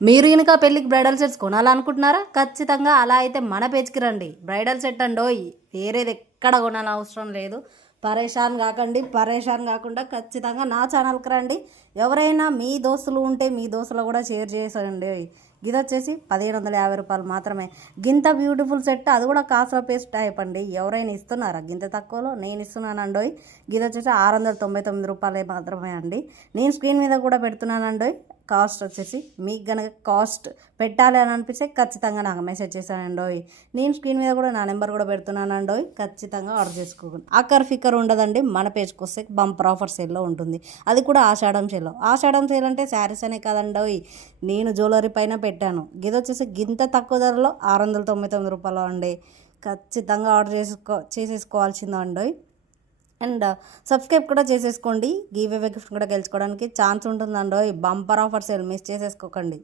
మీరు కనుక పెళ్ళికి బ్రైడల్ సెట్స్ కొనాలనుకుంటున్నారా? ఖచ్చితంగా అలా అయితే మన పేజ్‌కి రండి. బ్రైడల్ సెట్ అండోయ్! వేరేది ఎక్కడ కొనాలవసరం లేదు. పరేషాన్ కాకండి. పరేషాన్ కాకుండా ఖచ్చితంగా నా ఛానల్‌కి రండి. ఎవరైనా మీ దోస్తులు ఉంటే మీ దోస్తులు కూడా షేర్ చేసేయండి. ఇదొచ్చేసి రూ. 1550 మాత్రమే. గింత బ్యూటిఫుల్ సెట్, అది కూడా కాస్ట్‌లో పేస్ట్ టైప్ అండి. ఎవరైనా ఇస్తున్నారా గింత తక్కువలో? నేను ఇస్తున్నానండోయ్. గిదొచ్చేసి రూ. 699 మాత్రమే అండి. నేను స్క్రీన్ మీద కూడా పెడుతున్నానండోయ్. కాస్ట్ వచ్చేసి మీకు కనుక కాస్ట్ పెట్టాలి అని అనిపిస్తే ఖచ్చితంగా నాకు మెసేజ్ చేశానండోయ్. నేను స్క్రీన్ మీద కూడా నా నెంబర్ కూడా పెడుతున్నానండోయ్. ఖచ్చితంగా ఆర్డర్ చేసుకోండి. అక్కర్ ఫిక్కర్ ఉండదండి. మన పేజ్కి వస్తే బంపర్ ఆఫర్ సేల్లో ఉంటుంది. అది కూడా ఆషాఢం సేల్లో. ఆషాఢం సేల్ అంటే శారీస్ అనే కదండోయ్, నేను జ్యువెలరీ పైన పెట్టాను. ఇది వచ్చేసి గింత తక్కువ ధరలో రూ. 699 అండి. ఖచ్చితంగా ఆర్డర్ చేసేసుకోవాల్సిందండోయ్. అండ్ సబ్స్క్రైబ్ కూడా చేసేసుకోండి. గివ్ అవే గిఫ్ట్ కూడా గెలుచుకోవడానికి ఛాన్స్ ఉంటుందండోయ్. Bumper offer sale miss చేసేసుకోకండి.